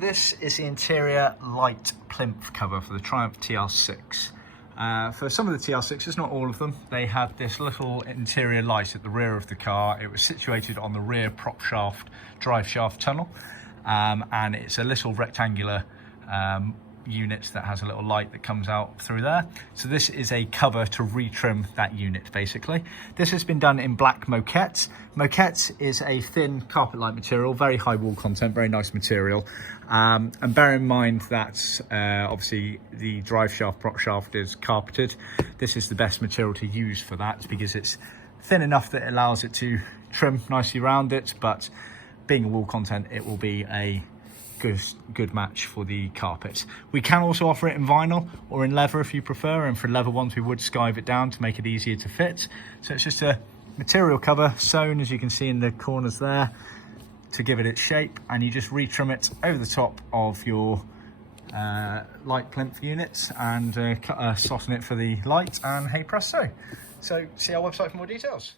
This is the Interior Light Plinth cover for the Triumph TR6. For some of the TR6s, not all of them, they had this little interior light at the rear of the car. It was situated on the rear prop shaft, drive shaft tunnel, and it's a little rectangular unit that has a little light that comes out through there. So this is a cover to retrim that unit, basically. This has been done in black Moquette. Moquette is a thin carpet-like material, very high wall content, very nice material. And bear in mind that obviously the drive shaft, prop shaft is carpeted. This is the best material to use for that because it's thin enough that it allows it to trim nicely around it, but being a wall content, it will be a good match for the carpet. We can also offer it in vinyl or in leather if you prefer, and for leather ones we would skive it down to make it easier to fit. So it's just a material cover sewn, as you can see in the corners there, to give it its shape, and you just retrim it over the top of your light plinth units and soften it for the light, and hey presto. So see our website for more details.